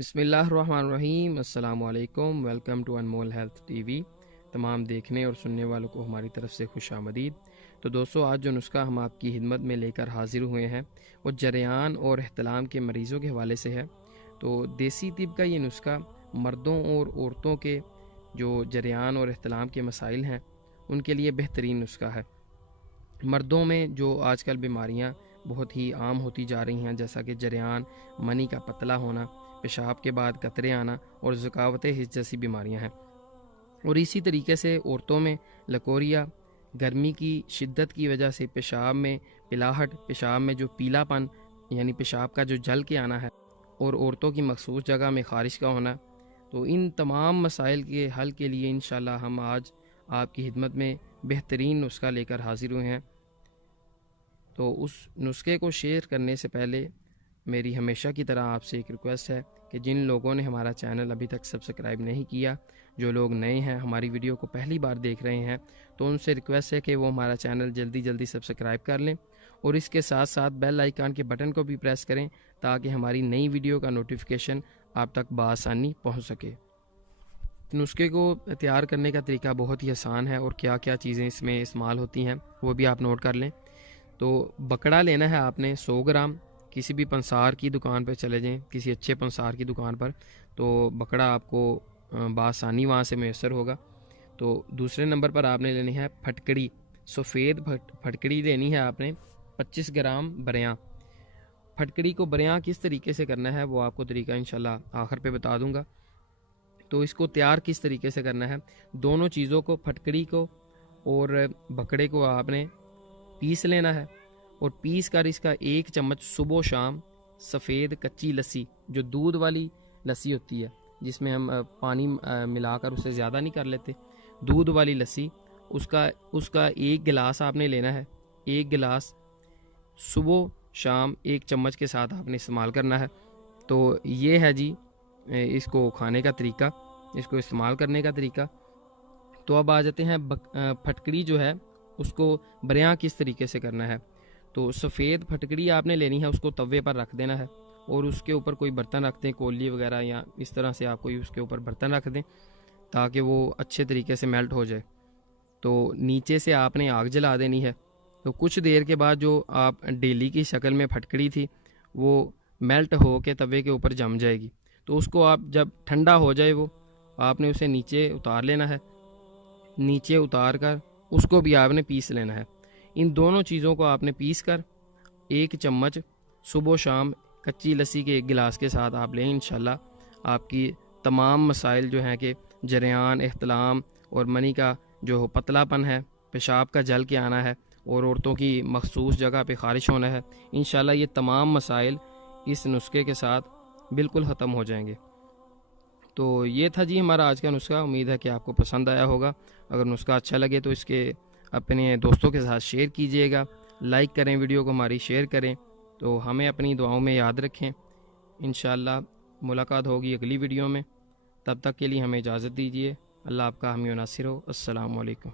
बिस्मिल्लाहिर्रहमानिर्रहीम। अस्सलाम वालेकुम। Welcome to Anmol health TV. तमाम देखने और सुनने वालों को हमारी तरफ से खुशामदीद। तो दोस्तों, आज जो नुस्खा हम आपकी खिदमत में लेकर हाजिर हुए हैं वो जरियान और एहतलाम के मरीज़ों के हवाले से है। तो देसी तिब का ये नुस्खा मर्दों और औरतों के जो जरियान और एहतलाम के मसाइल हैं उनके लिए बेहतरीन नुस्खा है। मर्दों में जो आजकल बीमारियां बहुत ही आम होती जा रही हैं, जैसा कि जरियान, मनी का पतला होना, पेशाब के बाद कतरे आना और ज़ुकावत हिस्स जैसी बीमारियां हैं। और इसी तरीके से औरतों में लकोरिया, गर्मी की शिद्दत की वजह से पेशाब में पिलाहट, पेशाब में जो पीलापन यानी पेशाब का जो जल के आना है, और औरतों की मखसूस जगह में ख़ारिश का होना। तो इन तमाम मसाइल के हल के लिए इंशाल्लाह हम आज आपकी खिदमत में बेहतरीन नुस्खा लेकर हाजिर हुए हैं। तो उस नुस्खे को शेयर करने से पहले मेरी हमेशा की तरह आपसे एक रिक्वेस्ट है कि जिन लोगों ने हमारा चैनल अभी तक सब्सक्राइब नहीं किया, जो लोग नए हैं, हमारी वीडियो को पहली बार देख रहे हैं, तो उनसे रिक्वेस्ट है कि वो हमारा चैनल जल्दी सब्सक्राइब कर लें और इसके साथ साथ बेल आइकन के बटन को भी प्रेस करें ताकि हमारी नई वीडियो का नोटिफिकेशन आप तक बआसानी पहुँच सके। नुस्खे को तैयार करने का तरीका बहुत ही आसान है और क्या क्या चीज़ें इसमें इस्तेमाल होती हैं वो भी आप नोट कर लें। तो बकड़ा लेना है आपने 100 ग्राम। किसी भी पंसार की दुकान पर चले जाएं, किसी अच्छे पंसार की दुकान पर, तो बकड़ा आपको बआसानी वहाँ से मैसर होगा। तो दूसरे नंबर पर आपने लेनी है फटकड़ी, सफ़ेद फटकड़ी लेनी है आपने 25 ग्राम बरियाँ। फटकड़ी को बरियाँ किस तरीके से करना है वो आपको तरीका इंशाल्लाह आखिर पे बता दूंगा। तो इसको तैयार किस तरीके से करना है, दोनों चीज़ों को, फटकड़ी को और बकड़े को आपने पीस लेना है और पीस कर इसका 1 चम्मच सुबह शाम सफ़ेद कच्ची लस्सी, जो दूध वाली लस्सी होती है जिसमें हम पानी मिलाकर उसे ज़्यादा नहीं कर लेते, दूध वाली लस्सी, उसका 1 गिलास आपने लेना है। 1 गिलास सुबह शाम 1 चम्मच के साथ आपने इस्तेमाल करना है। तो ये है जी इसको खाने का तरीका, इसको इस्तेमाल करने का तरीका। तो अब आ जाते हैं फटकड़ी जो है उसको बरियाँ किस तरीके से करना है। तो सफ़ेद फटकड़ी आपने लेनी है, उसको तवे पर रख देना है और उसके ऊपर कोई बर्तन रख दें, कोली वगैरह, या इस तरह से आप कोई उसके ऊपर बर्तन रख दें ताकि वो अच्छे तरीके से मेल्ट हो जाए। तो नीचे से आपने आग जला देनी है। तो कुछ देर के बाद जो आप डेली की शक्ल में फटकड़ी थी वो मेल्ट हो के तवे के ऊपर जम जाएगी। तो उसको आप जब ठंडा हो जाए वो आपने उसे नीचे उतार लेना है। नीचे उतार कर उसको भी आपने पीस लेना है। इन दोनों चीज़ों को आपने पीस कर 1 चम्मच सुबह शाम कच्ची लस्सी के 1 गिलास के साथ आप लें। इंशाल्लाह आपकी तमाम मसाइल जो हैं कि जरियान, एहतलाम और मनी का जो पतलापन है, पेशाब का जल के आना है और औरतों की मखसूस जगह पे ख़ारिश होना है, इंशाल्लाह ये तमाम मसाइल इस नुस्खे के साथ बिल्कुल ख़त्म हो जाएंगे। तो ये था जी हमारा आज का नुस्खा। उम्मीद है कि आपको पसंद आया होगा। अगर नुस्खा अच्छा लगे तो इसके अपने दोस्तों के साथ शेयर कीजिएगा, लाइक करें, वीडियो को हमारी शेयर करें। तो हमें अपनी दुआओं में याद रखें। इंशाल्लाह मुलाकात होगी अगली वीडियो में। तब तक के लिए हमें इजाज़त दीजिए। अल्लाह आपका हामी व नासिर हो। अस्सलामु अलैकुम।